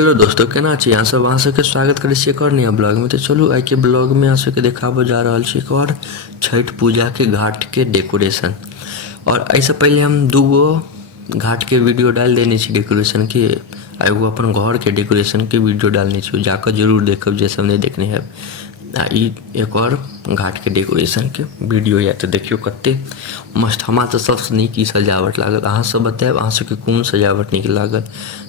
Hello दोस्तों, केना छी अहाँ सब? अहाँ सबके स्वागत करै छी एक और नया ब्लॉग में। तो चलू आइ के ब्लॉग में अहाँ सबके देखाबो जा रहल छी एक और छठ पूजा के घाट के डेकोरेशन। और ऐसे पहले हम दूगो घाट के वीडियो डाल देने छी डेकोरेशन के, एगो अपन घर के डेकोरेशन के वीडियो डालने छी, जाकर जरूर देखब जे सब नहीं देखने हैं। एक और घाट के डेकोरेशन के वीडियो या तो देखियो कते मस्त। हमरा तो सबसे नीक ई सजावट लागल। अहाँ सब बताएब अहाँ सबके कोन सजावट नीक लागल।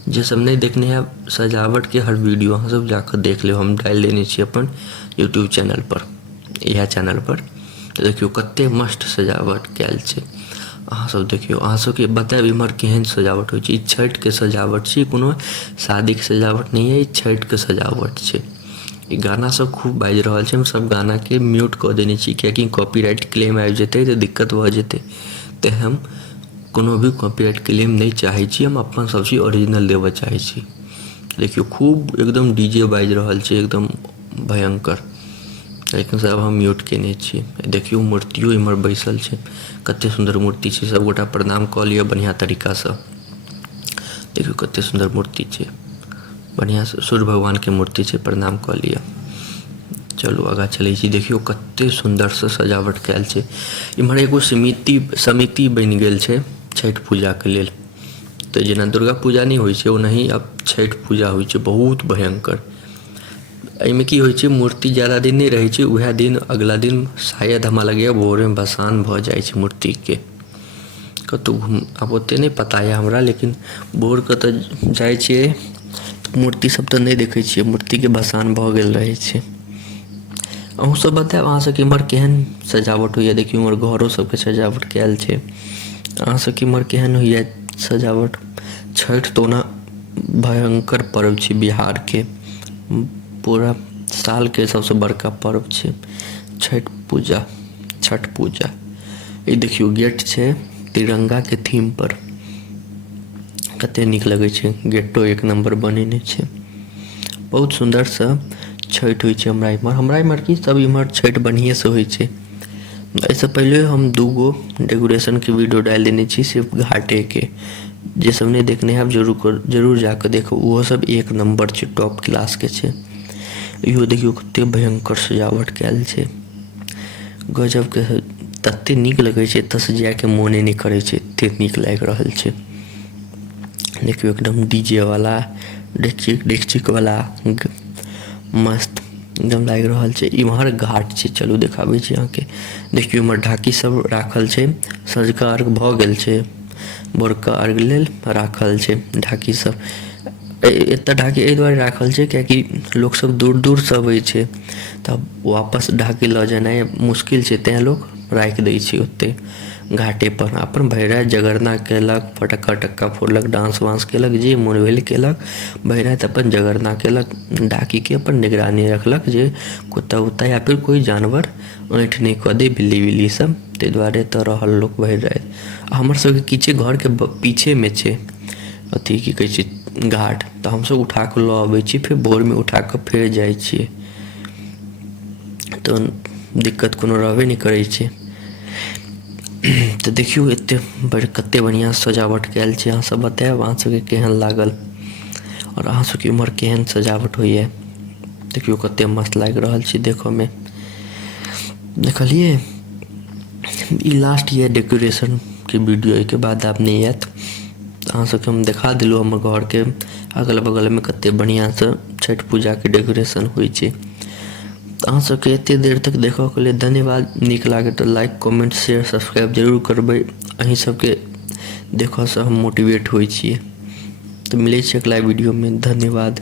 जे सब नहीं देखने हैं सजावट के हर वीडियो अहाँ सब जाकर देख ले, हम डाल देने छी अपन यूट्यूब चैनल पर, यह चैनल पर। तो देखियो कते मस्त सजावट कैल छे। अहाँ सब देखियो, अहाँ सबके बताएब इम्हर केहन सजावट होइ छे। ई छठ के सजावट छे, कोनो शादी के सजावट नहीं है, ई छठ के सजावट छे। ई गाना सब खूब बाज रहल छे, हम सब गाना के म्यूट कर देने छी क्योंकि कॉपीराइट क्लेम आबि जेतै तो दिक्कत भ जेतै। तो हम कोनो भी कॉपीराइट क्लेम नहीं चाहे छी, हम अपन सब चीज ओरिजिनल देव चाहे छी। देखियो खूब एकदम डीजे बाज रहल छे, एकदम भयंकर। लेकिन सब हम म्यूट केने छी। देखियो मूर्तियों इम्हर बैसल छे, कते सुंदर मूर्ति छे। सब गोटा प्रणाम क लियो बढ़िया तरीका से। देखियो कते सुंदर मूर्ति छे, बढ़िया से सूर्य भगवान के मूर्ति छे, प्रणाम क लिया। चलो आगा चले छी। देखियो कते सुंदर से सजावट कैल छे। इम्हर एगो समिति बन गेल छे छठ पूजा के लेल। तो जेना दुर्गा पूजा नहीं होइ छे ओनाही अब छठ पूजा होइ छे, बहुत भयंकर। एहिमे की होइ छे, मूर्ति ज्यादा दिन नहीं रहे छे, उहे दिन अगला दिन शायद हमरा लगैया भोर में भसान भ जाय छे मूर्ति के। कतौ अब ओते नहीं पता है हमरा, लेकिन भोर के तो जाय छे मूर्ति सब तो नहीं देखे छिए, मूर्ति के भसान भ गेल रहे छे। अहूँ सब बताएब अहाँ सबके इम्हर केहन सजावट होइए। देखियो इम्हर घरों सबके सजावट कैल छे। अहाँ सबके इम्हर केहन होइए सजावट। छठ तो ना भयंकर पर्व छे बिहार के, पूरा साल के सबसे बड़का पर्व छे छठ पूजा। ये देखियो गेट छे तिरंगा के थीम पर, कते निक लगे छे। गेटो एक नंबर बनेने छे, बहुत सुंदर सा छठ होइ छे हमरा इम्हर की सब इम्हर छठ बढ़िया से होइ छे। ऐसे पहले हम दूगो डेकोरेशन के वीडियो डाल देने छी सिर्फ घाटे के, जे सब नहीं देखने हैं आप जरूर जाकर देखो। वो सब एक नंबर छे, टॉप क्लास के छे। इहो देखियो कते भयंकर सजावट कैल छे, गजब के। तते निक लगे छे, एतऽ से जाए के मोने नहीं करे छे, एते निक लाग रहल छे। देखियो एकदम डीजे वाला डेक्चिक वाला मस्त एकदम लाग रहल छे। इम्हर घाट छे, चलू देखाबै छी अहाँ के। देखियो इम्हर ढाकी सब राखल छे, संझका अर्घ भ गेल छे, भोरका अर्घ लेल राखल छे ढाकी सब। एतऽ ढाकी एहि दुआरे राखल छे कियाकि लोग सब दूर दूर से अबै छे, तब वापस ढाकी ल जेनाइ मुश्किल छे, तें लोग राख दै छे ओते घाटे पर। अपन भरि राति जगरना केलक, फटक्का टक्का फोड़लक, डांस वांस केलक, जे मोन भेल केलक। भरि राति अपन जगरना केलक, ढाकी के अपन निगरानी रखलक जे कुत्ता उत्ता या फिर कोई जानवर ऐंठ नहीं क दे, बिल्ली सब। ते दुआरे तो रहल लोग भरि राति। हमर सबके किछे घर के पीछे में छे अथी की कहै छै घाट, तो हम सब उठा के ल आबै छी, फिर भोर में उठा के फेर जाय छिए। तो दिक्कत कोनो रहबे नहीं करे छे। तो देखियो एते कते बढ़िया सजावट कैल छे। अहाँ सब बताएब अहाँ सबके केहन लागल, और अहाँ सबके उम्हर केहन सजावट होइए। देखियो कते मस्त लाग रहल छे देखो में। देखलिए ई लास्ट ये डेकोरेशन के वीडियो के बाद आप नहीं आयत। अहाँ सबके हम दिखा दिलू हमर घर के अगल बगल में कते बढ़िया से छठ पूजा के डेकोरेशन होइ छे। अहाँ सबके एते देर तक देखो के लिए धन्यवाद। नीक लागे तो लाइक कमेंट शेयर सब्सक्राइब जरूर करबै। अहीं सबके देखो से हम मोटिवेट होइ छिए। तो मिले छी अगला वीडियो में, धन्यवाद।